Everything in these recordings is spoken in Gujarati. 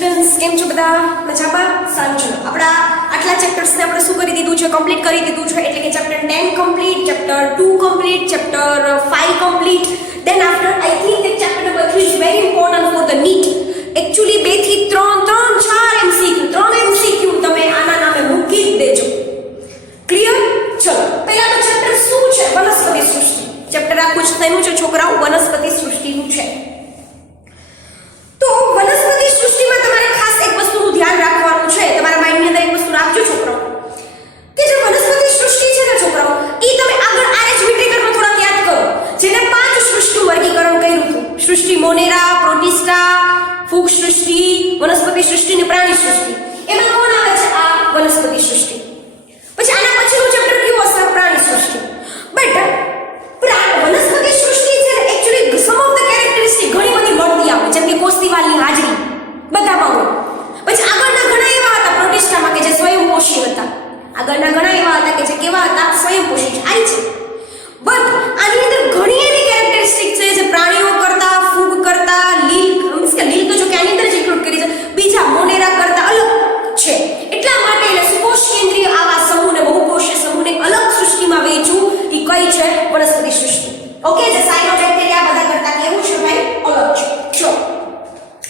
સ્ટુડન્ટ્સ કેમ છો બધા મજામાં સારું ચલો આપણા આટલા ચેપ્ટર્સને આપણે શું કરી દીધું છે કમ્પ્લીટ કરી દીધું છે એટલે કે chapter 10 complete chapter 2 complete chapter 5 complete then after I think that chapter number 3 is very important for the NEET actually 2 થી 3 4 MCQ તમે આના નામે મૂકી જ દેજો ક્લિયર ચલો પહેલા તો ચેપ્ટર શું છે વનસ્પતિ સૃષ્ટિ ચેપ્ટર આખું જ તેનું છે છોકરાઓ વનસ્પતિ સૃષ્ટિનું છે તો વનસ્પતિ સૃષ્ટિમાં તમારે ખાસ એક વસ્તુનું ધ્યાન રાખવાનું છે તમારા માઇન્ડની અંદર એક વસ્તુ રાખજો છોકરાઓ કે જે વનસ્પતિ સૃષ્ટિ છે ને છોકરાઓ ઈ તમે આગળ આરએચ વિટેકરમાં થોડા યાદ કરો જેને 5 સૃષ્ટિનું વર્ગીકરણ કર્યું હતું સૃષ્ટિ મોનેરા પ્રોટિસ્ટા ફૂગ સૃષ્ટિ વનસ્પતિ સૃષ્ટિ અને પ્રાણી સૃષ્ટિ એમાં કોણ આવે છે આ વનસ્પતિ સૃષ્ટિ પછી આના પછીનું ચેપ્ટર કયું હશે પ્રાણી સૃષ્ટિ બટ વનસ્પતિ સૃષ્ટિ છે actually some of the characteristic ઘણી બધી મળતી આવે જેમ કે કોસ્તીવાલની હાજરી બધામાં હોય પછી આગળના ઘણા એવા હતા પ્રોટિસ્ટામાં કે જે સ્વયંપોષી હતા આગળના ઘણા એવા હતા કે જે કેવા હતા સ્વયંપોષી છે આઈ છે બટ આની અંદર ઘણી એવી કેરેક્ટરિસ્ટિક છે જે પ્રાણીઓ કરતા ફૂગ કરતા લીલ મીન્સ કે લીલ તો જો કે આની અંદર જ ઇન્ક્લુડ કરી છે બીજા મોનેરા કરતા અલગ છે એટલા માટે એટલે સુકોષ કેન્દ્રીય આવા સમૂહને બહુકોષીય સમૂહને અલગ સૃષ્ટિમાં વહેંચવું એ કઈ છે વનસ્પતિ સૃષ્ટિ ઓકે જે સાયનોબેક્ટેરિયા બધા કરતા કેવું છે ભાઈ અલગ છે ચલો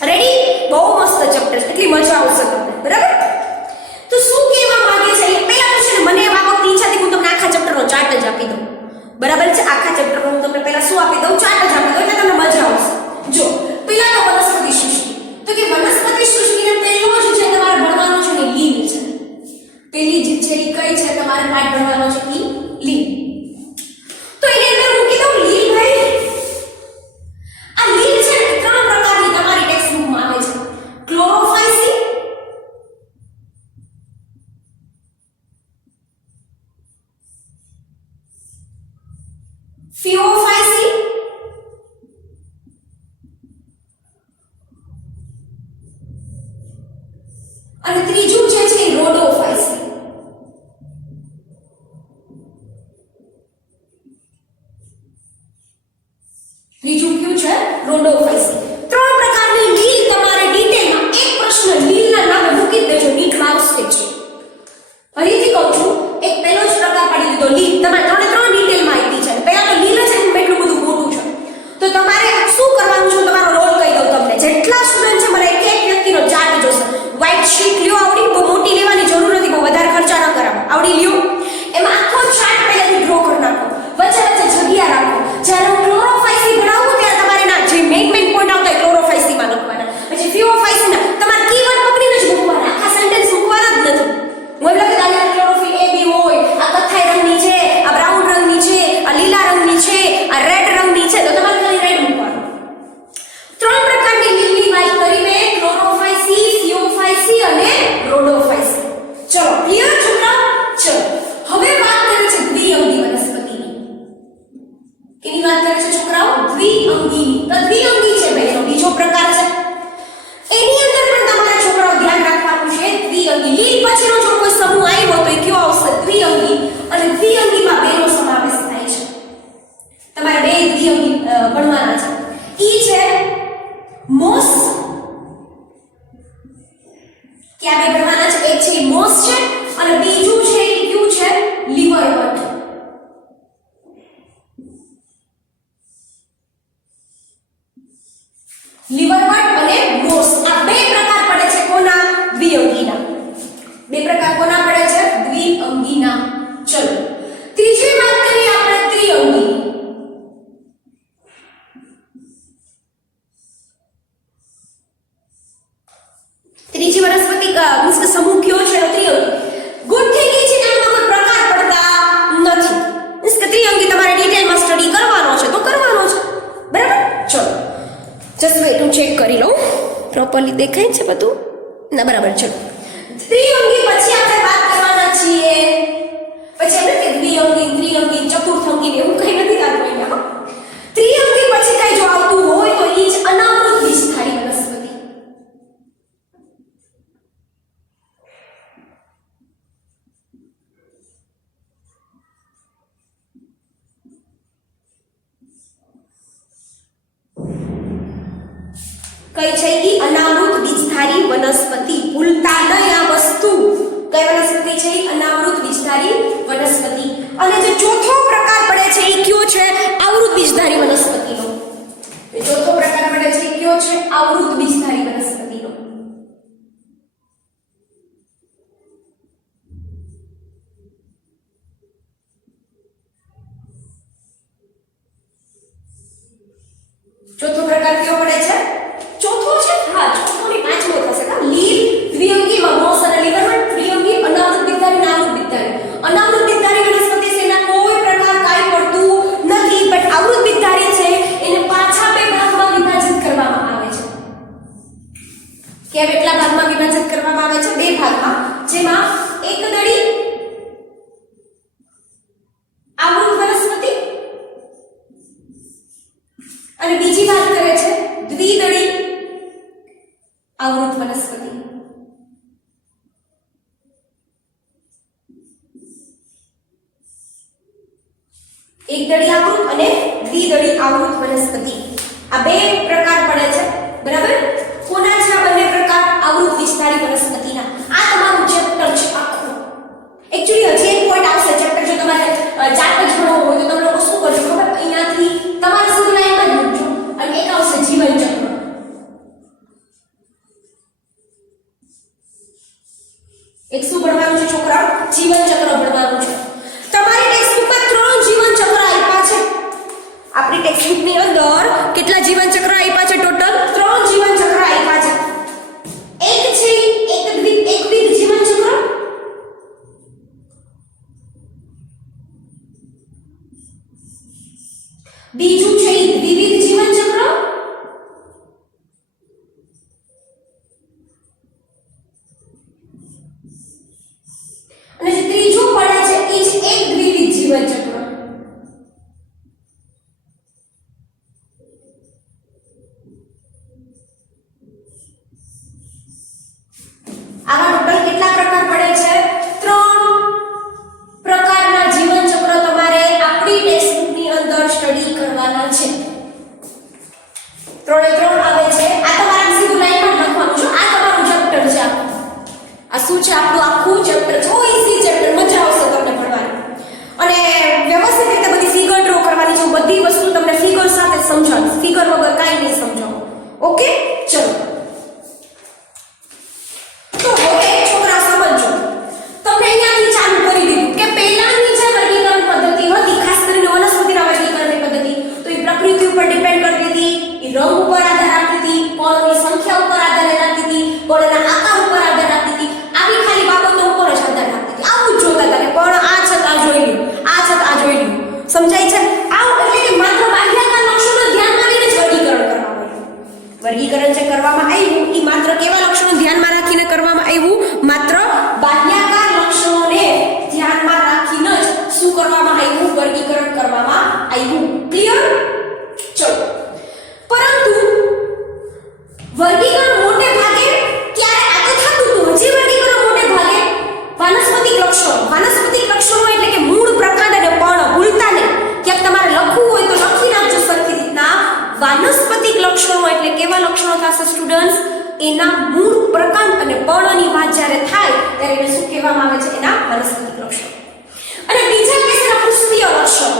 રેડી બહુ મસ્ત ચેપ્ટર છે એટલી મજા આવશે તમને બરાબર તો શું કહેવા માંગે છે પહેલા તો છે ને મને આ વખતે ઈચ્છા હતી હું તમને આખા ચેપ્ટરનો ચાર્ટ જ આપી દઉં બરાબર છે આખા ચેપ્ટરનો હું તમને પહેલા શું આપી દઉં ચાર્ટ જ આપી દઉં એટલે તમને મજા આવશે જો પહેલા તો વનસ્પતિ સૃષ્ટિ તો કે વનસ્પતિ સૃષ્ટિને પહેલો જ છે તમારે ભણવાનો છે ને લીલ છે પહેલી જે છે એ કઈ છે તમારે પાઠ ભણવાનો છે ઈ લીલ તો એને અંદર મૂકી દઉં લીલ ભાઈ આ લીલ છે ને 3 પ્રકારની તમારી ટેક્સ્ટ બુકમાં આવે છે ક્લોરોફાઇસી ફિઓફાઇસી અને ત્રીજું જે છે રોડોફાઇસી ત્રીજું કયું છે રોડોફાઇસી 3 પ્રકારની લીલ તમારે ડિટેલમાં એક પ્રશ્ન લીલના નામે મૂકી દેજો નીટમાં આવશે છે ફરીથી કહું છું એક પહેલો જ પ્રકાર પાડી દીધો લીલ તમારે 3 ડિટેલમાં આપી છે પહેલા તો લીલ છે ને એટલું બધું મોટું છે તો તમારે શું કરવાનું છે તમારો રોલ કહી દઉં તમને જેટલા સ્ટુડન્ટ છે મને એક વ્યક્તિનો ચાર્ટ જોશે વ્હાઇટ શીટ લ્યો આવડી બહુ મોટી લેવાની જરૂર નથી બહુ વધારે ખર્ચા ન કરાવો આવડી લ્યો એમાં આખો ચાર્ટ પહેલાથી ડ્રો કરી નાખો વચ્ચે વચ્ચે જગ્યા રાખો જ્યારે હું ક્લોરોફાઇસી ભણાવું ત્યારે તમારે ના જે મેઇન પોઈન્ટ આવતા હોય ક્લોરોફાઇસીમાં લખવાના પછી ફિઓફાઇસીના તમારે કીવર્ડ પકડીને જ મૂકવાના આખા સેન્ટેન્સ મૂકવાના જ નથી હું એમ લખી દાલિયા ક્લોરોફિલ એ બી હોય આ કથ્થાઈ રંગની છે આ બ્રાઉન રંગની છે આ લીલા રંગની છે આ રેડ રંગની છે તો તમારે ખાલી રેડ મૂકવાનું 3 પ્રકારની લીલની વાત કરી મેં ક્લોરોફાઇસી ફિઓફાઇસી અને રોડોફાઇસી ચલો ક્લિયર છોકરા ચલો હવે વાત કરે છે દ્વિઅંગી વનસ્પતિની કેની વાત કરે છે છોકરાઓ દ્વિઅંગીની તો દ્વિઅંગી છે ભાઈ બીજો પ્રકાર છે એની અંદર પણ તમારે છોકરાઓ ધ્યાન રાખવાનું છે દ્વિઅંગી લીલ પછીનો જો કોઈ સમૂહ આવ્યો તો એ કયો આવશે દ્વિઅંગી અને દ્વિઅંગીમાં બેનો સમાવેશ થાય છે તમારે બે દ્વિઅંગી ભણવાના છે ઈ છે મોસ ક્યાં બે ભણવાના છે એક છે મોસ છે અને બીજું છે એ કયું છે લીવરવર્ટ લીવરવર્ટ અને મોસ આ બે પ્રકાર પડે છે કોના દ્વિઅંગીના બે પ્રકાર કોના પડે છે દ્વિઅંગીના ચલો ત્રીજી વાત કરીએ આપણે ત્રિઅંગી ત્રીજી વનસ્પતિ મીન્સ કે સમૂહ કયો છે ત્રિઅંગી ગુડ થિંગ એ છે કે આમાં કોઈ પ્રકાર પડતા નથી મીન્સ કે ત્રિઅંગી તમારે ડિટેલમાં સ્ટડી કરવાનો છે તો કરવાનો છે બરાબર ચલો જસ્ટ વેટ હું ચેક કરી લઉં પ્રોપરલી દેખાય છે બધું ના બરાબર ચલો ત્રિઅંગી પછી આપણે વાત કરવાના છીએ પછી આપણે દ્વિઅંગી ત્રિઅંગી ચતુર્થંગી એવું કંઈ નથી લાગતું અહીંયા ત્રિઅંગી પછી કઈ જો આવતું હોય તો એ જ અનાવૃત બીજધારી વનસ્પતિ કઈ છે ઈ અનાવૃત બીજ બીજધારી વનસ્પતિ. ભૂલતા નહીં આ વસ્તુ. કઈ વનસ્પતિ છે? અનાવૃત બીજધારી વનસ્પતિ. અને જે ચોથો પ્રકાર પડે છે એ કયો છે? આવૃત બીજધારી વનસ્પતિનો. ચોથો પ્રકાર પડે છે એ કયો છે? આવૃત બીજધારી વનસ્પતિનો. ચોથો પ્રકાર કયો પડે છે? ચોથો છે, હા, ચોથો ને પાંચમો થશે કા. લીલ, દ્વિઅંગી, મમોસ અને લીવરમેન્ટ. ત્રિઅંગી, અનાવૃત બીજધારી, આવૃત બીજધારી. અનાવૃત બીજધારી વનસ્પતિ છે એના કોઈ પ્રકાર કાઈ પડતું નથી, બટ આવૃત બીજધારી છે એને પાછા બે ભાગમાં વિભાજિત કરવામાં આવે છે. કેમ એટલા ભાગમાં વિભાજિત કરવામાં આવે છે? બે ભાગમાં, જેમાં એક દળી આવૃત વનસ્પતિ અને બીજી વાત કરે છે દ્વિદળી આવૃત વનસ્પતિ. એક દળી આવૃત અને દ્વિદળી આવૃત વનસ્પતિ, આ બે પ્રકાર પડે છે. બરાબર? કોના છે આ બંને પ્રકાર? આવૃત બીજધારી વનસ્પતિના. આ તમારું ચેપ્ટર છે આખું. એક્ચ્યુઅલી હજી એક પોઈન્ટ આવશે ચેપ્ટર, જો તમારે ચાર્ટ જ ભણવું હોય તો તમે લોકો શું કરજો ખબર? અહીંયાથી તમારે સીધું લાઈનમાં જ મૂકજો અને એક આવશે જીવન ચક્ર. એક શું ભણવાનું છે છોકરાઓ? જીવન ચક્ર ભણવાનું છે. તમારી ટેક્સ્ટબુકમાં 3 જીવન ચક્ર આપ્યા છે. આપણી ટેક્સ્ટબુકની અંદર કેટલા જીવન ચક્ર આપ્યા છે? ટોટલ 3 જીવન ચક્ર આપ્યા છે. એક છે એકવિધ જીવન ચક્ર, બીજું છે દ્વિવિધ જીવન ચક્ર, અને જે ત્રીજું પડે છે એ છે એક દ્વિવિધ જીવન ચક્ર. આવા ટોટલ કેટલા પ્રકાર પડે છે? 3 પ્રકારના જીવન ચક્ર તમારે આપણી ટેક્સ્ટબુકની અંદર સ્ટડી કરવાના છે. 3 આવે છે. આ તમારે સીધું લાઈનમાં લખવાનું છે. આ તમારું ચેપ્ટર છે. આ શું છે? આપણું આખું ચેપ્ટર છે. ઈઝી ચેપ્ટર, મજા આવશે તમને ભણવાની. અને વ્યવસ્થિત રીતે બધી ફિગર ડ્રો કરવાની છે. બધી વસ્તુ તમને ફિગર સાથે સમજાવીશ. ફિગર વગર કાંઈ નહીં સમજાવો. ઓકે, ચલો. તો હવે છોકરા સમજો, તમને અહીંયાથી ચાલુ કરી દીધું કે પહેલાની જે વર્ગીકરણ પદ્ધતિ હતી, ખાસ કરીને વનસ્પતિના વર્ગીકરણની પદ્ધતિ, તો એ પ્રકૃતિ ઉપર ડિપેન્ડ કરતી હતી, એ રંગ ઉપર આધાર રાખતી હતી, પળની સંખ્યા ઉપર આધાર રાખતી હતી, પળના આકાર ઉપર આધાર રાખતી હતી. આવી ખાલી બાબતો ઉપર જ આધાર રાખતી હતી. આવું જ જોતા હતા કે પળ આ છે આ જોઈ લ્યો, આ છે આ જોઈ લ્યો. સમજાય છે? આવું એટલે કે માત્ર બાહ્યાકાર લક્ષણો ધ્યાનમાં લઈને જ વર્ગીકરણ કરવામાં આવ્યું. વર્ગીકરણ જે કરવામાં આવ્યું એ માત્ર કેવા લક્ષણો ધ્યાનમાં રાખીને કરવામાં આવ્યું? માત્ર બાહ્યાકાર લક્ષણોને ધ્યાનમાં રાખીને જ શું કરવામાં આવ્યું? વર્ગીકરણ કરવામાં આવ્યું. ક્લિયર? ચલો. પરંતુ વર્ગીકરણ મોટે ભાગે ક્યારે આ તો થતું હતું, હજી વર્ગીકરણ મોટે ભાગે વાનસ્પતિક લક્ષણો એટલે કે મૂળ, પ્રકાંડ અને પર્ણ. ભૂલતા નહીં, ક્યાંક તમારે લખવું હોય તો લખી નાખજો સરખી રીતના. વાનસ્પતિક લક્ષણો એટલે કેવા લક્ષણો થશે સ્ટુડન્ટ્સ? એના મૂળ, પ્રકાંડ અને પર્ણની વાત જ્યારે થાય ત્યારે એને શું કહેવામાં આવે છે? એના વાનસ્પતિક લક્ષણો. અને બીજા કેસના પુષ્પીય લક્ષણો,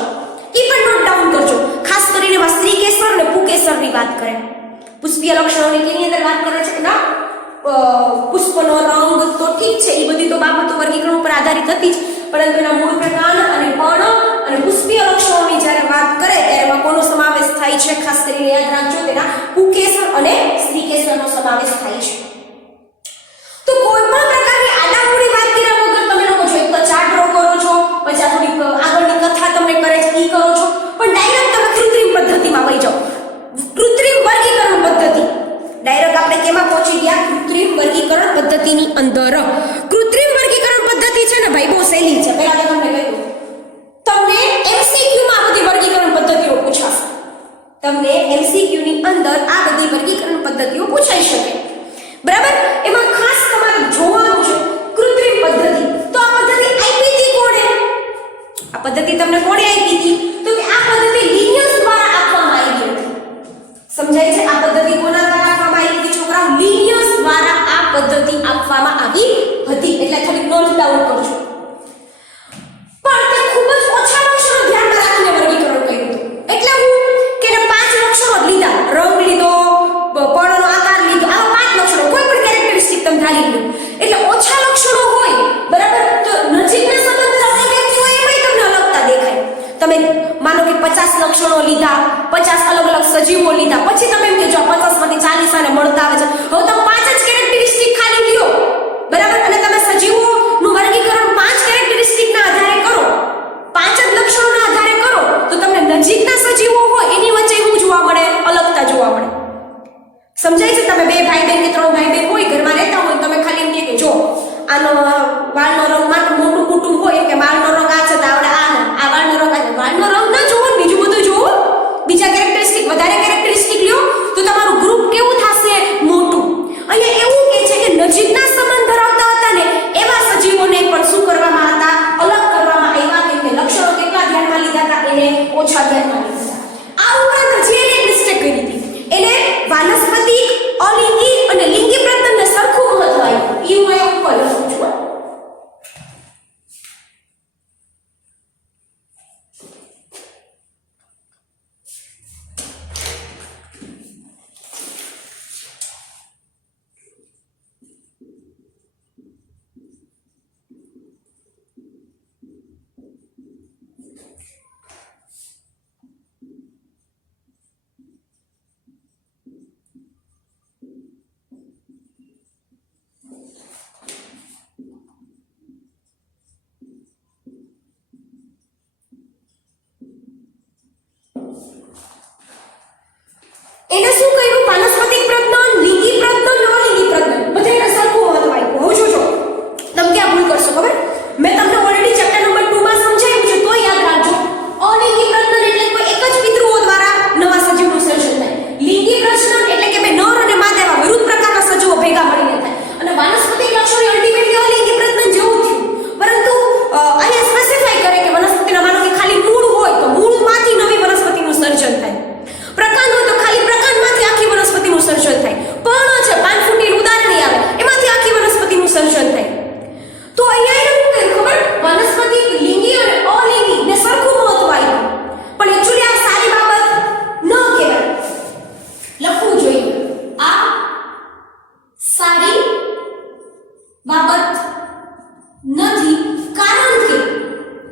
એ પણ નોટ ડાઉન કરજો. ખાસ કરીને એમાં સ્ત્રીકેસર અને પુકેસરની વાત કરે. પુષ્પીય લક્ષણોની કેની અંદર વાત કરે છે? એના પુષ્પનો રંગ તો ઠીક છે, એ બધી તો બાબતો વર્ગીકરણ ઉપર આધારિત હતી જ, પરંતુ એના મૂળ, પ્રકાંડ અને પર્ણ અને પુષ્પીય લક્ષણોની જ્યારે વાત કરે ત્યારે એમાં કોનો સમાવેશ થાય છે? ખાસ કરીને યાદ રાખજો, તેના પુકેસર અને સ્ત્રીકેસરનો સમાવેશ થાય છે. તો કોઈ પણ પ્રકારની આડામૂડી વાત કર્યા વગર તમે લોકો જો એક તો ચાર્ટ ડ્રો કરો છો, પછી આ થોડી આગળની કથા તમને કરે છે ઈ કરો છો, પણ ડાયરેક્ટ તમે કૃત્રિમ પદ્ધતિમાં વહી જાઓ. કૃત્રિમ વર્ગીકરણ પદ્ધતિ. ડાયરેક્ટ આપણે કેમાં પહોંચી ગયા? કૃત્રિમ વર્ગીકરણ પદ્ધતિની અંદર. કૃત્રિમ વર્ગીકરણ પદ્ધતિ છે ને ભાઈ બહુ સહેલી છે. પહેલા તો તમને કહ્યું, તમને MCQ માં બધી વર્ગીકરણ પદ્ધતિઓ પૂછાશે. તમને MCQ ની અંદર આ બધી વર્ગીકરણ પદ્ધતિઓ પૂછાઈ શકે. બરાબર? એમાં ખાસ તમારે જોવાનું છે કૃત્રિમ પદ્ધતિ. તો આ પદ્ધતિ આપી હતી કોણે? આ પદ્ધતિ તમને કોણે આપી હતી? તો કે આ પદ્ધતિ લિનિયસ દ્વારા આપવામાં આવી હતી. સમજાય છે? આ પદ્ધતિ કોના દ્વારા આપવામાં આવી હતી છોકરાઓ? લિનિયસ દ્વારા પદ્ધતિ આપવામાં આવી હતી. એટલે થોડીક નોંધ ડાઉન કરજો. પણ તે ખૂબ જ ઓછા લક્ષણો ધ્યાનમાં રાખીને વર્ગીકરણ કર્યું હતું. એટલે હું કે 5 લક્ષણો જ લીધા. રંગ લીધો, પર્ણનો આકાર લીધો, આવા 5 લક્ષણો, કોઈ પણ કેરેક્ટરિસ્ટિક તમે ધારી લો. એટલે ઓછા લક્ષણો હોય, બરાબર, તો નજીકના સંબંધ ધરાવતા વ્યક્તિ હોય એમાંય તમને અલગતા દેખાય. તમે માનો કે 50 લક્ષણો લીધા, 50 અલગ અલગ સજીવો લીધા, પછી તમે એમ કે જો 50 માંથી 40 આને મળતા આવે છે. હવે તમે 5 જ કેરેક્ટરિસ્ટિક ખાલી લ્યો, બરાબર, અને તમે સજીવોનું વર્ગીકરણ 5 કેરેક્ટરિસ્ટિકના આધારે કરો, 5 જ લક્ષણોના આધારે કરો, તો તમને નજીકના સજીવો હોય એની વચ્ચે શું જોવા મળે? અલગતા જોવા મળે. સમજાય છે? તમે 2 ભાઈ બહેન કે 3 ભાઈ બહેન હોય, ઘરમાં રહેતા હોય, તમે ખાલી એમ કે જો આનો વાળનો રંગ માટે મોટું કુટુંબ હોય કે વાળનો રંગ આ છે તો આપણે આ વાળનો રંગ આ, વાળનો રંગ ના જોવો, બીજું બધું જોવો, બીજા કેરેક્ટરિસ્ટિક વધારે કેરેક્ટરિસ્ટિક લ્યો, તો તમારું ગ્રુપ કેવું થશે? મોટું. અહીંયા એવું કે છે કે નજીકના સંબંધ ધરાવતા હતા ને એવા સજીવોને પણ શું કરવામાં હતા? અલગ કરવામાં આવ્યા. કે લક્ષણો કેટલા ધ્યાનમાં લીધા હતા? એને ઓછા ધ્યાનમાં લીધા હતા. આ ઉપરાંત જે એને મિસ્ટેક કરી હતી, એને વાનસ્પતિક, અલિંગી અને લિંગી પ્રજનનને સરખું મહત્વ આપ્યું. ઈ હું અહીંયા ઉપર લખું છું. એને શું કહ્યું? વાનસ્પતિક પ્રજનન, લિંગી પ્રજનન, અલિંગી પ્રજનન, બધાને સરખું મહત્વ આપ્યું. હવે જોજો તમે ક્યાં ભૂલ કરશો ખબર? મેં તમને ઓલરેડી ચેપ્ટર નંબર 2 માં સમજાવ્યું છે, તો યાદ રાખજો. અલિંગી પ્રજનન એટલે કોઈ એક જ પિતૃઓ દ્વારા નવા સજીવનું સર્જન થાય. લિંગી પ્રજનન એટલે કે બે નર અને માદા એવા વિરુદ્ધ પ્રકારના સજીવો ભેગા મળીને થાય. અને વાનસ્પતિક લક્ષણ અલ્ટિમેટલી અલિંગી પ્રજનન જેવું થયું. પરંતુ અહીંયા સ્પેસિફાઈ કરે કે વનસ્પતિના માનો કે ખાલી મૂળ હોય તો મૂળમાંથી નવી વનસ્પતિનું સર્જન થાય. પ્રકાંડ હોય તો ખાલી પ્રકાંડમાંથી આખી વનસ્પતિનું સર્જન થાય. પર્ણ છે, પાનફૂટીનું ઉદાહરણ આવે, એમાંથી આખી વનસ્પતિનું સર્જન થાય. તો અહીંયા એને શું કહ્યું ખબર? વનસ્પતિક, લિંગી અને અલિંગી ને સરખું મહત્વ આપ્યું. પણ એક્ચ્યુઅલી આ સારી બાબત ન કહેવાય. લખવું જોઈએ આ સારી બાબત નથી. કારણ કે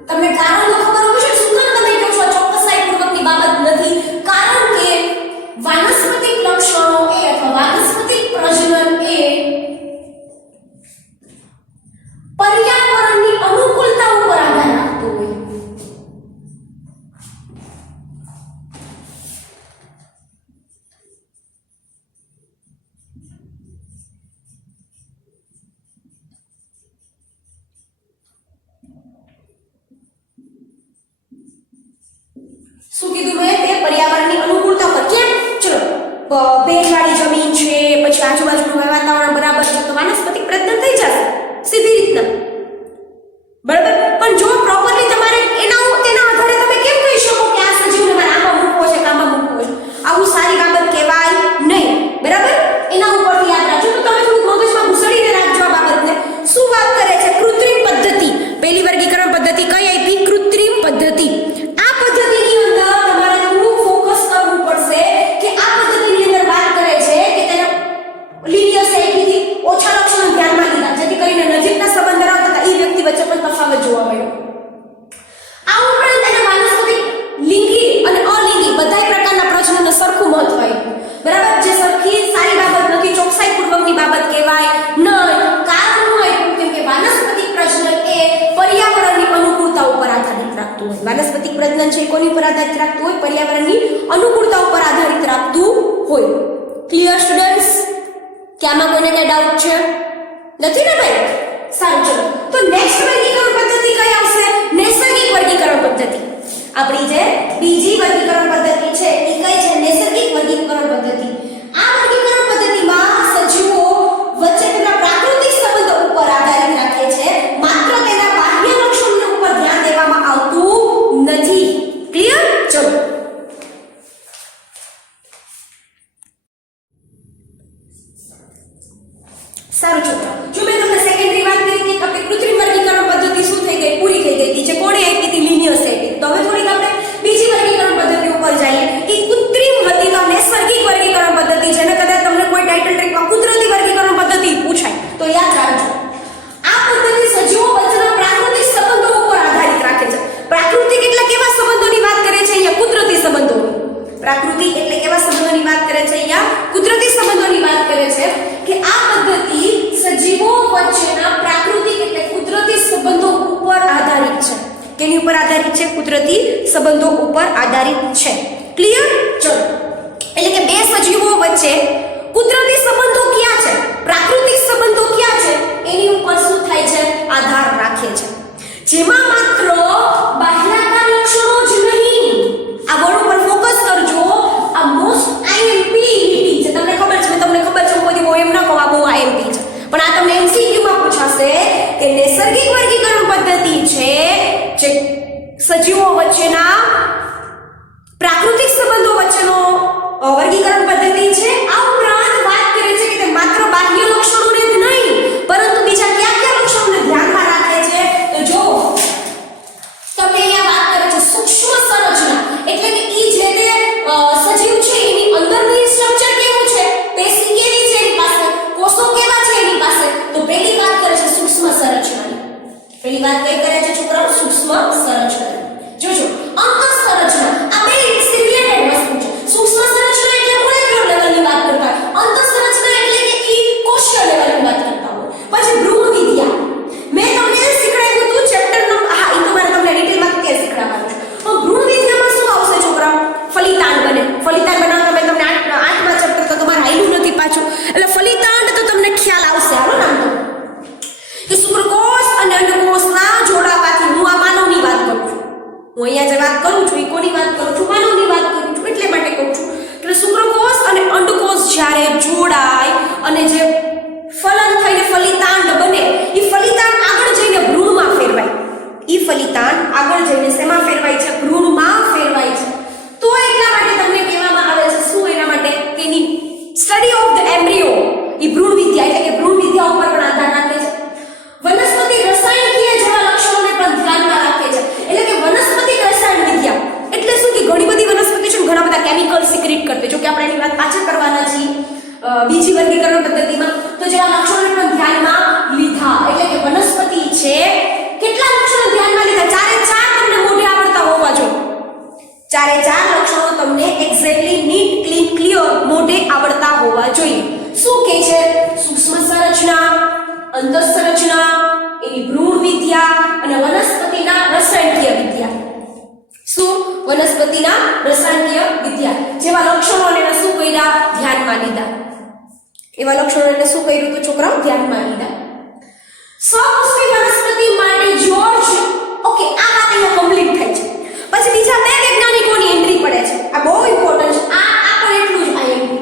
તમને કારણ તો ખબર હોય છે, શું કામ તમે કહો છો ચોક્કસાઈપૂર્વકની બાબત નથી? કારણ કે વાનસ્પતિક લક્ષણો એ અથવા વાનસ્પતિક પ્રજનન એ પર્યાવરણની અનુકૂળતા ઉપર આધાર રાખતું હોય. શું કીધું મેં? તે પર્યાવરણની અનુકૂળતા પર. કેમ? ચલો, ભેજવાળી જમીન છે, પછી આજુબાજુનું વાતાવરણ બરાબર છે, તો વાનસ્પતિક પ્રજનન થઈ જશે સીધી રીતના, બરાબર. પણ જો પ્રોપરલી તમારે તેના આધારે તમે કેમ કહી શકો કે આ સજીવને મારે આમાં મૂકવો છે કે આમાં મૂકવો છે? આવું સારી બાબત કહેવાય નહીં, બરાબર. એના ઉપરથી યાદ રાખજો. તો તમે થોડું મગજમાં ઘૂસડીને રાખજો આ બાબતને. શું વાત કરે છે? કૃત્રિમ પદ્ધતિ. પહેલી વર્ગીકરણ પદ્ધતિ કઈ આપી? કૃત્રિમ પદ્ધતિ. આ પદ્ધતિની અંદર તમારે થોડું ફોકસ કરવું પડશે કે આ પદ્ધતિની અંદર વાત કરે છે કે તેને લિનિયર સાઇટથી ઓછા લક્ષણો ધ્યાનમાં લીધા, જેથી કરીને નજીકના સંબંધ ધરાવતા હતા એ વ્યક્તિ વચ્ચે પણ તફાવત જોવા મળ્યો. આ ઉપરાંત તેને વાનસ્પતિક, લિંગી અને અલિંગી બધા પ્રકારના પ્રજનનને સરખું મહત્વ આપ્યું, બરાબર. જે સરખી સારી બાબત નથી, ચોકસાઈપૂર્વકની બાબત કહેવાય નહીં. કારણ હોય કેમ કે વાનસ્પતિક પ્રજનન એ પર્યાવરણની અનુકૂળતા ઉપર આધારિત રાખતું હોય. વાનસ્પતિક પ્રજનન છે કોની ઉપર આધારિત રાખતું હોય? પર્યાવરણની અનુકૂળતા ઉપર આધારિત રાખતું હોય. Clear students? કે આમાં કોઈને કઈ ડાઉટ છે? નથી ને ભાઈ? સારું, ચલો. તો નેક્સ્ટ વર્ગીકરણ પદ્ધતિ કઈ આવશે? નૈસર્ગિક વર્ગીકરણ પદ્ધતિ. આપણી જે બીજી વર્ગીકરણ પદ્ધતિ છે એ કઈ છે? નૈસર્ગિક વર્ગીકરણ પદ્ધતિ. આ વર્ગીકરણ પદ્ધતિમાં સજીવો વચ્ચે તેના પ્રાકૃતિક સંબંધો ઉપર આધારિત રાખે છે, માત્ર તેના બાહ્ય લક્ષણો ઉપર ધ્યાન દેવામાં આવતું નથી. ક્લિયર? ચલો. સારું, છે? કુદરતી સંબંધો ઉપર આધારિત છે. ક્લિયર? ચલો, એટલે કે બે સજીવો વચ્ચે કુદરતી સંબંધો ક્યાં છે, પ્રાકૃતિક સંબંધો ક્યાં છે, એની ઉપર શું થાય છે? આધાર રાખે છે. જેમાં માત્ર બાહ્યાકાર લક્ષણો જ નહીં, આ વર્ડ ઉપર ફોકસ કરજો. આ મોસ્ટ આઈએમપી છે, તમને ખબર છે, તમને ખબર છે, કોઈ બહુ એમ ના કહો આ બહુ આઈએમપી છે, પણ આ તમને એમસીક્યુ માં પૂછાશે કે નૈસર્ગિક વર્ગીકરણ પદ્ધતિ છે જે સજીવો વચ્ચેના પ્રાકૃતિક સંબંધો વચ્ચેનો વર્ગીકરણ પદ્ધતિ છે. આ ઉપરાંત વાત કરે છે કે તે માત્ર બાહ્ય લક્ષણોને જ નહીં પરંતુ બીજા કયા કયા લક્ષણોને ધ્યાનમાં રાખે છે. તો જો તમને અહીંયા વાત કરે છે સૂક્ષ્મ સંરચના, એટલે કે ઈ જે તે સજીવ છે એની અંદરની સ્ટ્રક્ચર કેવું છે, પેશી કેવી છે એની પાસે, કોષો કેવા છે એની પાસે. તો પહેલી વાત કરે છે સૂક્ષ્મ સંરચનાની. પહેલી વાત કઈ કરે છે છોકરાઓ? સૂક્ષ્મ સંરચના. જોજો અંતઃસંરચના, આ બે રિલેટેડ વસ્તુ છે. સૂક્ષ્મ સંરચના એટલે મોલેક્યુલર લેવલની વાત કરતા હોય, અંતઃસંરચના એટલે કે ઈ કોષીય લેવલની વાત કરતા હોય. પછી ભ્રૂણ વિદ્યા મેં તમને શીખવાડ્યું હતું ચેપ્ટર નંબર, હા ઈ તો મારે તમને ડિટેલમાં ક્યાં શીખવાડવાનું છે. તો ભ્રૂણ વિદ્યામાં શું આવશે છોકરાઓ? ફલિતાંડ બને. ફલિતાંડ બનાવતા મેં તમને 8મા ચેપ્ટર તો તમારે આયલું નથી પાછું, એટલે ફલિતાંડ તો તમને ખ્યાલ આવશે. હાલો નામ તો કે શુક્રકોષ અને અંડકોષના જોડાવાથી, હું આ માનવની વાત કરું છું, હું અહીંયા જે વાત કરું છું એ કોની વાત કરું છું? માનવની વાત કરું છું. એટલે માટે કહું છું કે શુક્રકોષ અને અંડકોષ જ્યારે જોડાય અને જે ફલન થઈને ફલિતાંડ બને, એ ફલિતાંડ આગળ જઈને ભ્રૂણમાં ફેરવાય. એ ફલિતાંડ આગળ જઈને શેમાં ફેરવાય છે? ભ્રૂણમાં ફેરવાય છે. તો એટલા માટે તમને કહેવામાં આવે છે શું? એના માટે તેની સ્ટડી ઓફ ધ એમ્બ્રિયો, એ ભ્રૂણ વિદ્યા એટલે કે ભ્રૂણ વિદ્યા ઉપર પણ આધાર રાખે છે. વનસ્પતિ રસાયણકીય જેવા લક્ષણોને પણ ધ્યાનમાં રાખે છે. એટલે કે વનસ્પતિ રસાયણ વિદ્યા એટલે શું કે ઘણી બધી વનસ્પતિ છે ઘણા બધા કેમિકલ સિક્રેટ કરતી, જો કે આપણે એની વાત પાછળ કરવાના છીએ બીજી વર્ગીકરણ પદ્ધતિમાં. તો જેવા લક્ષણોને પણ ધ્યાનમાં લીધા, એટલે કે વનસ્પતિ છે કેટલા લક્ષણો ધ્યાનમાં લીધા? ચારે ચાર તમને મોઢે આવડતા હોવા જોઈએ. ચારે ચાર લક્ષણો તમને એક્ઝેક્ટલી નીટ ક્લીન ક્લિયર મોઢે આવડતા હોવા જોઈએ. શું કે છે? સૂક્ષ્મ સંરચના, અંતઃસંરચના, એની ભ્રૂણ વિદ્યા અને વનસ્પતિના રસાયણકીય વિદ્યા. શું? વનસ્પતિના રસાયણકીય વિદ્યા જેવા લક્ષણોને શું કર્યા? ધ્યાનમાં લીધા. એવા લક્ષણોને શું કર્યું તો છોકરાઓ? ધ્યાનમાં લીધા. સપુષ્પી વનસ્પતિ માટે જ્યોર્જ, ઓકે, આ વાત અહીંયા કમ્પ્લીટ થાય છે. પછી બીજા બે વૈજ્ઞાનિકોની એન્ટ્રી પડે છે. આ બહુ ઇમ્પોર્ટન્ટ છે. આ પણ એટલું જ આઈએમપી,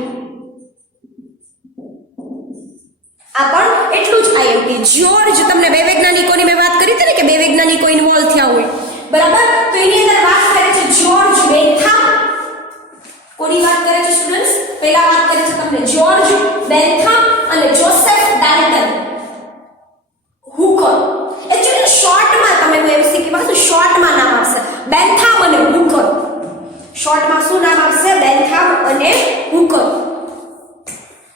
આ પણ એટલું જ આઈએમપી. જ્યોર્જ, તમને બે વૈજ્ઞાનિકોની મેં વાત કરી હતી ને કે બે વૈજ્ઞાનિકો ઇન્વોલ્વ થયા હોય, બરાબર? તો એની અંદર વાત કરે છે જ્યોર્જ બેન્થામ. કોની વાત કરે છે સ્ટુડન્ટ્સ? પહેલા વાત કરે છે તમને જ્યોર્જ બેન્થામ અને જોસેફ ડાલ્ટન હુકર. એક્ચ્યુઅલી શોર્ટમાં તમે એમસીક્યુ માં તો શોર્ટમાં નામ આવશે બેન્થામ અને હુકર. શોર્ટમાં શું નામ આવશે? બેન્થામ અને હુકર.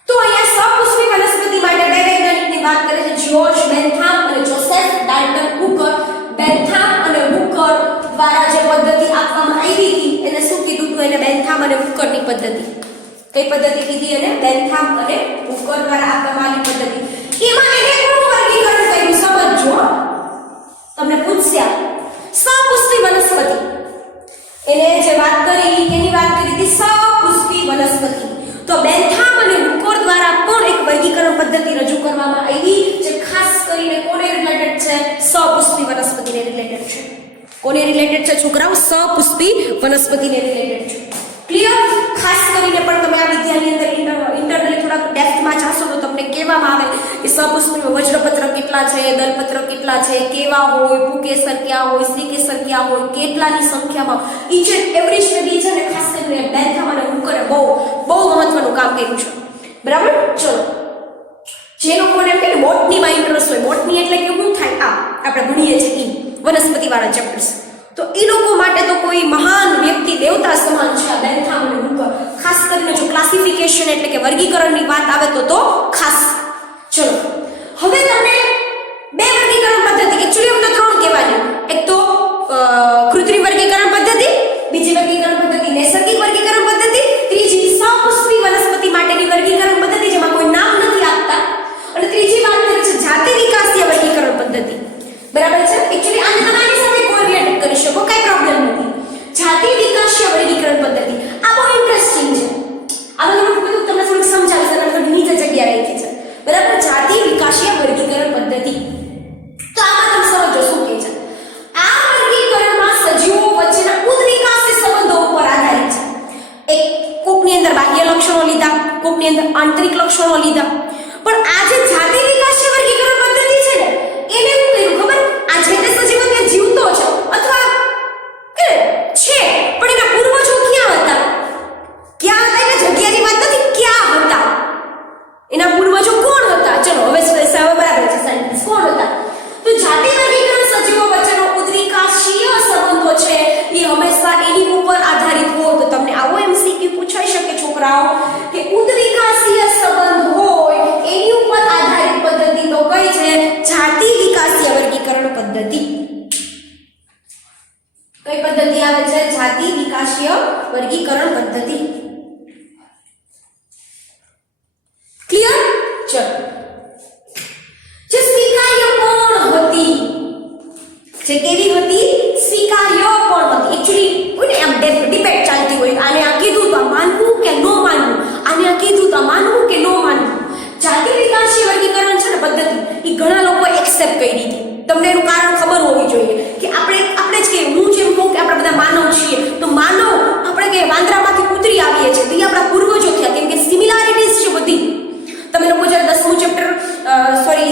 તો અહીંયા સપુષ્પી વનસ્પતિ માટે બે વૈજ્ઞાનિકની વાત કરે છે જ્યોર્જ બેન્થામ અને જોસેફ ડાલ્ટન હુકર. બેન્થામ અને હુકર દ્વારા જે પદ્ધતિ આપવામાં આવી હતી એને શું કીધું હતું? એને બેન્થામ અને હુકરની પદ્ધતિ. કઈ પદ્ધતિ કીધી? એને બેન્થામ અને હુકર દ્વારા આપવામાં આવેલી પદ્ધતિ. એમાં એને કોનું વર્ગીકરણ કર્યું? સમજો, તમને પૂછશે સપુષ્પી વનસ્પતિ. એને જે વાત કરી એની વાત કરી હતી સપુષ્પી વનસ્પતિ. તો બેન્થામ અને હુકર દ્વારા પણ એક વર્ગીકરણ પદ્ધતિ રજૂ કરવામાં આવી જે ખાસ કરીને કોને રિલેટેડ છે? સપુષ્પી વનસ્પતિને રિલેટેડ છે. કોને રિલેટેડ છે છોકરાઓ? સપુષ્પી વનસ્પતિને રિલેટેડ છે. ક્લિયર? ખાસ કરીને પણ તમે આ વિદ્યાની અંદર ઇન્ટરનલી થોડાક ડેપ્થમાં જાશો તો તમને કહેવામાં આવે કે સપુષ્પીમાં વજ્રપત્ર કેટલા છે, દલપત્ર કેટલા છે, કેવા હોય, પુકેસર ક્યાં હોય, શ્રીકેસર ક્યાં હોય, કેટલાની સંખ્યામાં. ઈચ એન્ડ એવરી સ્ટડી છે ને ખાસ કરીને બેન્થામ અને હુકરે બહુ મહત્વનું કામ કર્યું છે. બરાબર? ચલો, જે લોકોને કે બોટનીમાં ઇન્ટરેસ્ટ હોય, બોટની એટલે કે શું થાય? આ આપણે ભણીએ છીએ વનસ્પતિ વાળા ચેપ્ટર્સ, તો એ લોકો માટે તો કોઈ મહાન વ્યક્તિ, દેવતા સમાન છે આ બેન્થામ અને હુકર. ખાસ કરીને જો ક્લાસિફિકેશન એટલે કે વર્ગીકરણની વાત આવે તો ખાસ. ચલો, હવે તમને બે વર્ગીકરણ પદ્ધતિ, એક્ચ્યુઅલી અમને ત્રણ કહેવાની. એક તો કૃત્રિમ વર્ગીકરણ પદ્ધતિ, બીજી વર્ગીકરણ પદ્ધતિ નૈસર્ગિક વર્ગીકરણ પદ્ધતિ, ત્રીજી સપુષ્પી વનસ્પતિ માટેની વર્ગીકરણ પદ્ધતિ જેમાં કોઈ નામ નથી આપતા, અને ત્રીજી વાત કરી છે જાતિ વિકાસીય વર્ગીકરણ પદ્ધતિ. બરાબર છે? એક્ચ્યુઅલી આને તમે આની સાથે કોરિલેટ કરી શકો, કઈ છોકરાઓ કે ઉદ્વિકાસીય સંબંધ હોય એની ઉપર આધારિત પદ્ધતિ તો કઈ છે? જાતિ વિકાસીય વર્ગીકરણ પદ્ધતિ. કઈ પદ્ધતિ આવે છે? જાતિ વિકાસીય વર્ગીકરણ પદ્ધતિ. ક્લિયર? ચલો, જે સ્વીકાર્ય કોણ હતી, જે કેવી હતી? સ્વીકાર્ય કોણ હતી. એકચ્યુઅલી કોઈને આમ ડિબેટ ચાલતી હોય, આને આ કીધું તો માનવું કે નો માનવું, આને આ કીધું તો માનવું કે નો માનવું. જાતિ વિકાસીય વર્ગીકરણ છે ને પદ્ધતિ, એ ઘણા લોકો એક્સેપ્ટ કરી હતી. તમને એનું કારણ ખબર હોવી જોઈએ કે આપણે જ કે હું જેમ કહું કે આપણે બધા માનવ છીએ, તો માનવ આપણે કે વાંદરામાંથી ઉતરી આવીએ છીએ, તો એ આપણા પૂર્વજો થયા, કેમ કે સિમિલારિટીઝ છે બધી. તમે લોકો જ્યારે 10મું ચેપ્ટર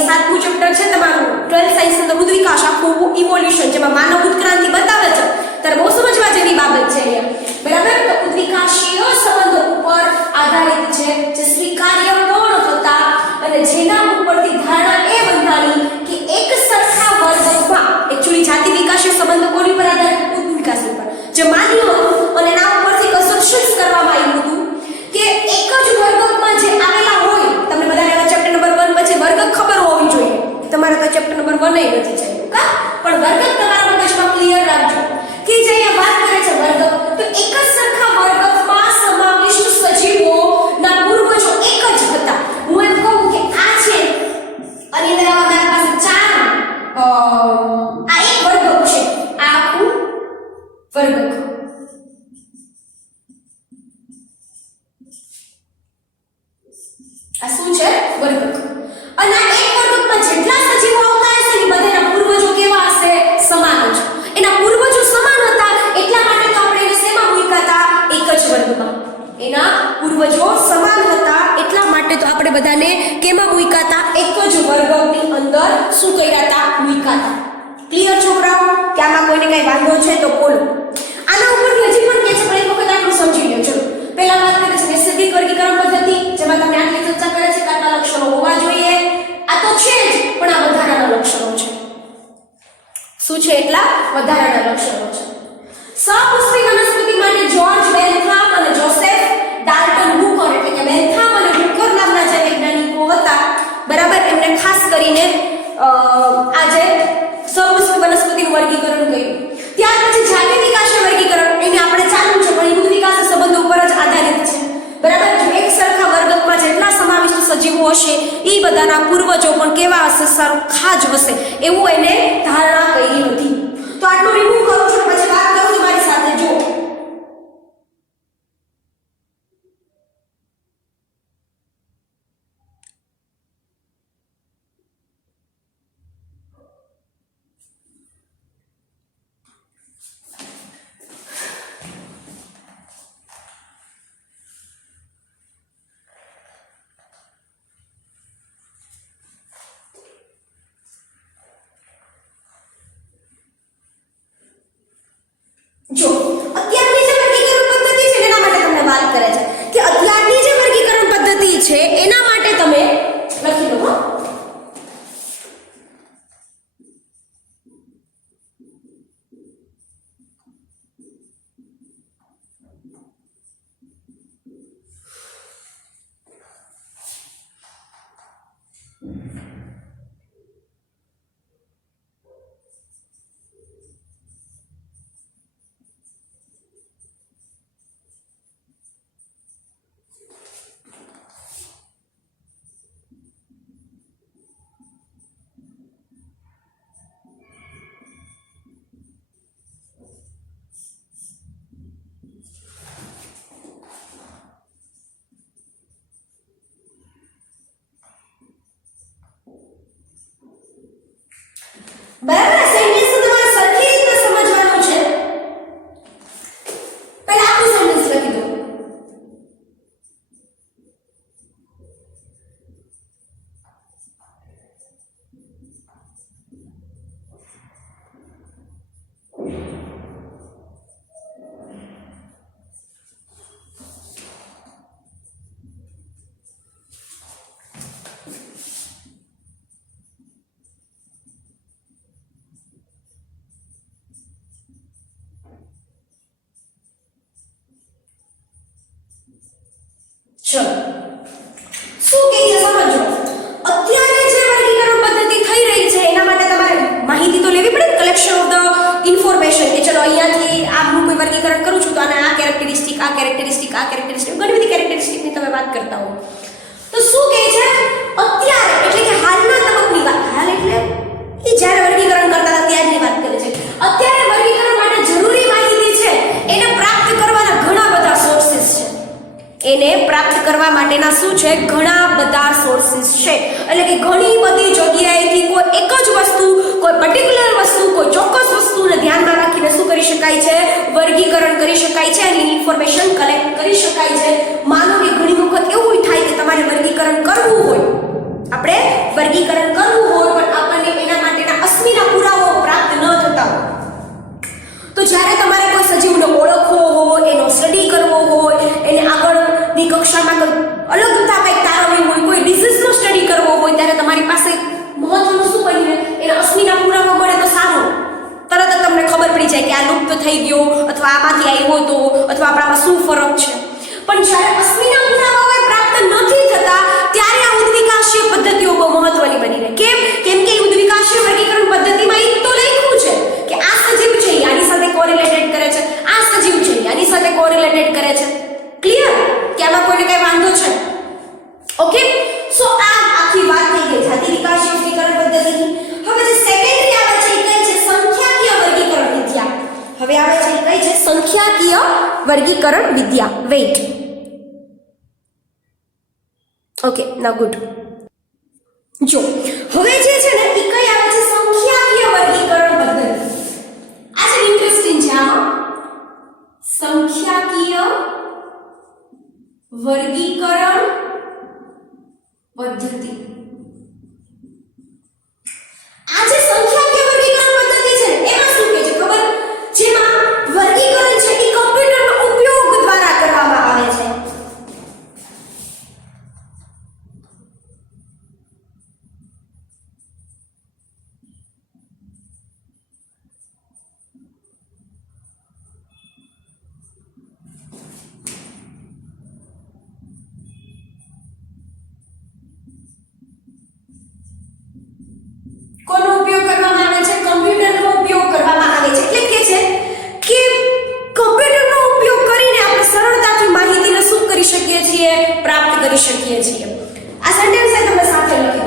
7મું ચેપ્ટર છે તમારું 12th સાયન્સ અંદર ઉદ્વિકાસ આખું ઇવોલ્યુશન જેમાં માનવ ઉત્ક્રાંતિ બતાવે છે, ત્યારે બહુ સમજવા જેવી બાબત છે અહીંયા. બરાબર? તો ઉદ્વિકાસીય સંબંધો ઉપર આધારિત છે, જે સ્વીકાર્ય કોણ હતા અને જેના ઉપરથી ધારણા એ બંધાણી કે એક સરખા વર્ગમાં એકચ્યુઅલી જાતિ વિકાસીય સંબંધો કોની પર આધારિત? ઉદ્વિકાસ ઉપર. જે માન્યું હતું અને એના ઉપરથી કન્સ્ટ્રક્શન્સ કરવામાં આવ્યું હતું કે એક જ વર્ગમાં જે આવેલા હોય, તમને બધાને હવે ચેપ્ટર નંબર 1 પછી વર્ગ ખબર હોવી જોઈએ. તમારે તો ચેપ્ટર નંબર 1 એ નથી ચાલ્યું કા, પણ વર્ગ તમારા મગજમાં ક્લિયર રાખજો કે જે અહીંયા વાત કરે છે વર્ગ, તો એક જ સરખા વર્ગમાં સમાવિષ્ટ સજીવોના પૂર્વજો એક જ હતા. હું એમ કહું કે આ છે અને અંદર મારા પાસે 4 આ એક વર્ગ છે, આ આખું વર્ગ. આ શું છે? વર્ગક. અને આ એક વર્ગકમાં જેટલા સજીવો આવતા હશે ને બધાના પૂર્વજો કેવા હશે? સમાન જ. એના પૂર્વજો સમાન હતા એટલા માટે તો આપણે એને શેમાં મૂક્યા હતા? એક જ વર્ગમાં. એના પૂર્વજો સમાન હતા એટલા માટે તો આપણે બધાને કેમાં મૂક્યા હતા? એક જ વર્ગની અંદર શું કર્યા હતા? મૂક્યા હતા. ક્લિયર છોકરાઓ? કે આમાં કોઈને કઈ વાંધો છે તો બોલો. આના ઉપર હજી પણ કે છે, પણ એક વખત આટલું સમજી લો. ચલો, પહેલા વાત કરીએ છીએ નૈસર્ગિક વર્ગીકરણ પદ્ધતિ, જેમાં તમને આટલી ચર્ચા કરે છે કે આટલા લક્ષણો હોવા જોઈએ. આ તો છે જ, પણ આ વધારાના લક્ષણો છે. શું છે? એટલા વધારાના લક્ષણો છે. સપુષ્પિ વનસ્પતિ માટે જોર્જ બેન્થામ અને જોસેફ ડાલ્ટન હુકર, એટલે કે બેન્થામ અને હુકર નામના જે વૈજ્ઞાનિકો હતા, બરાબર, એમને ખાસ કરીને આ જે સપુષ્પિ વનસ્પતિનું વર્ગીકરણ કર્યું. ત્યાર પછી જાતિ વિકાસીય વર્ગીકરણ, એને આપણે ચાલુ છે પણ એ ઉદ્વિકાસીય સંબંધો ઉપર જ આધારિત છે. બરાબર? એક સરખા વર્ગમાં જેટલા સમાવિષ્ટ સજીવો હશે એ બધાના પૂર્વજો પણ કેવા હશે? સરખા જ હશે, એવું એને ધારણા કરી હતી. તો આટલું રિમૂવ કરું છું, પછી વાત કરું તમારી સાથે. જો જો અત્યારની જે વર્ગીકરણ પદ્ધતિ છે એના માટે તમને વાત કરે છે કે અત્યારની જે વર્ગીકરણ પદ્ધતિ છે એના માટે તમે લખી લો. બરાબર? સેન્ટેન્સ તમારે સરખી રીતે સમજવાનું છે. પહેલા આખું સેન્ટેન્સ લખી દો. ચલો શું કહે છે સમજો. અત્યારે જે વર્ગીકરણ પદ્ધતિ થઈ રહી છે એના માટે તમારે માહિતી તો લેવી પડે, કલેક્શન ઓફ ધ ઇન્ફોર્મેશન, કે ચલો અહીંયાથી આ હું કોઈ વર્ગીકરણ કરું છું તો આને આ કેરેક્ટરિસ્ટિક, આ કેરેક્ટરિસ્ટિક, આ કેરેક્ટરિસ્ટિક, ઘણી બધી કેરેક્ટરિસ્ટિકની તમે વાત કરતા હો. તો શું કહે છે અત્યારે એટલે કે હાલના તબક્કાની વાત, હાલ એટલે એ જ્યારે વર્ગીકરણ કરતા હતા ત્યારની વાત કરે છે. અત્યારે વર્ગીકરણ માટે જરૂરી માહિતી છે એને પ્રાપ્ત કરવાના ઘણા બધા સોર્સિસ છે. એને પ્રાપ્ત કરવા માટેના શું છે, ઘણા બધા સોર્સિસ છે. એટલે કે ઘણી બધી જગ્યાએથી કોઈ એક જ વસ્તુ, કોઈ પર્ટિક્યુલર વસ્તુ, કોઈ ચોક્કસ વસ્તુને ધ્યાનમાં રાખીને શું કરી શકાય છે, વર્ગીકરણ કરી શકાય છે, એની ઇન્ફોર્મેશન કલેક્ટ કરી શકાય છે. માનો કે ઘણી વખત એવું થાય કે તમારે વર્ગીકરણ કરવું હોય, આપણે વર્ગીકરણ કરવું હોય પણ આપણને એના માટેના અસ્મિના પુરાવાઓ પ્રાપ્ત ન થતા હોય. તો જ્યારે તમારે કોઈ સજીવને ઓળખવો હોય, એનો સ્ટડી કરવો હોય, એને આગળની કક્ષામાં કોઈ અલગતા કંઈક તારવવી હોય, કોઈ ડિઝીઝનો સ્ટડી કરવો હોય, ત્યારે તમારી પાસે મહત્વનું શું બનીને એના અસ્મિના પુરાવા મળે તો સારું. તરત જ તમને ખબર પડી જાય કે આ લુપ્ત થઈ ગયો અથવા આમાંથી આવ્યો હતો અથવા આપણામાં શું ફરક છે. પણ જ્યારે અસ્મિના પુરાવાઓ પ્રાપ્ત નથી થતા ત્યારે આ ઉદ્વિકાશીય પદ્ધતિઓ બહુ મહત્વની બની રહે. કેમ કે ઉદ્વિકાશીય વર્ગીકરણ પદ્ધતિમાં એ તો લખ્યું છે કે આ સજીવ છે આની સાથે કોરિલેટેડ કરે છે, આ સજીવ છે આની સાથે કોરિલેટેડ કરે છે. ક્લિયર કે આમાં કોઈને કઈ વાંધો છે? ઓકે, સો આ આખી વાત થઈ ગઈ જાતિ વિકાસી વર્ગીકરણ પદ્ધતિની. હવે જે સેકન્ડરી આવે છે એ કઈ છે, સંખ્યાકીય વર્ગીકરણ વિદ્યા. હવે આવે છે એ કઈ છે, સંખ્યાકીય વર્ગીકરણ વિદ્યા. વેઇટ, ઓકે, નાઉ ગુડ. જો હવે જે છે ને એ કઈ આવે છે, સંખ્યાકીય વર્ગીકરણ પદ્ધતિ. આ છે ઇન્ટરેસ્ટિંગ છે. આમાં સંખ્યાકીય વર્ગીકરણ પદ્ધતિ. આ જે સંખ્યાકીય વર્ગીકરણ પદ્ધતિ છે એમાં શું કહે છે ખબર, જેમાં વર્ગીકરણ છે એ કમ્પ્યુટરનો ઉપયોગ દ્વારા કરવામાં આવે છે. કોનો ઉપયોગ કરવામાં આવે છે, કમ્પ્યુટરનો ઉપયોગ કરવામાં આવે છે. એટલે કે છે કે કમ્પ્યુટરનો ઉપયોગ કરીને આપણે સરળતાથી માહિતીને શું કરી શકીએ છીએ, પ્રાપ્ત કરી શકીએ છીએ. આ સેન્ટેન્સ તમે સાથે લખો.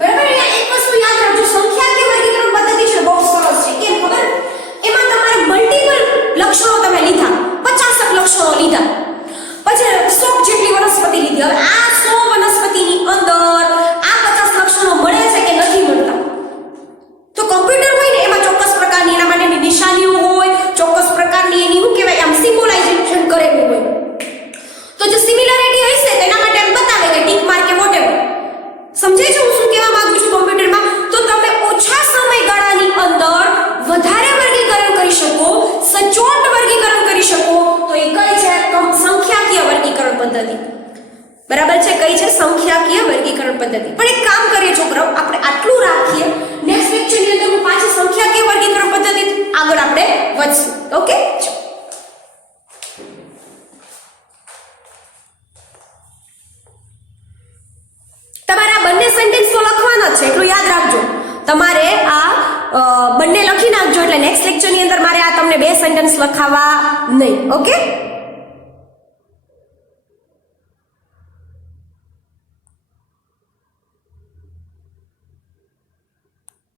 બરાબર, અહીંયા એક વસ્તુ યાદ રાખજો, સંખ્યાકીય વર્ગીકરણ પદ્ધતિ છે બહુ સરસ છે. કેમ ખબર, એમાં તમારે મલ્ટીપલ લક્ષણો તમે લીધા, 50 લક્ષણો લીધા, પછી 100 જેટલી વનસ્પતિ લીધી. હવે આ 100 વનસ્પતિની અંદર આ 50 લક્ષણો મળે છે કે નથી મળતા? તો કમ્પ્યુટર હોય ને એમાં ચોક્કસ પ્રકારની એના માટેની નિશાનીઓ હોય, ચોક્કસ પ્રકારની એની શું કહેવાય આમ સિમ્બોલાઇઝેશન કરેલું હોય. તો જે સિમિલરિટી હશે તેના માટે એમ બતાવે કે ટીક માર્ક કે વોટેવર. સમજાય છે હું શું કહેવા માંગુ છું કમ્પ્યુટરમાં? તો તમે ઓછા સમયગાળાની અંદર વધારે વર્ગીકરણ કરી શકો, સચોટ વર્ગીકરણ કરી શકો. તો એ કઈ છે, સંખ્યાકીય વર્ગીકરણ પદ્ધતિ. બરાબર છે, કઈ છે, સંખ્યાકીય વર્ગીકરણ પદ્ધતિ. પણ એક કામ કરીએ છોકરાઓ, આપણે આટલું રાખીએ, નેક્સ્ટ લેક્ચરની અંદર હું પાછી સંખ્યાકીય વર્ગીકરણ પદ્ધતિ આગળ આપણે વધશું. ઓકે, તમારે આ બંને સેન્ટેન્સ તો લખવાના છે, એટલું યાદ રાખજો. તમારે આ બંને લખી નાખજો એટલે નેક્સ્ટ લેક્ચરની અંદર મારે આ તમને 2 સેન્ટેન્સ લખાવા નહીં. ઓકે.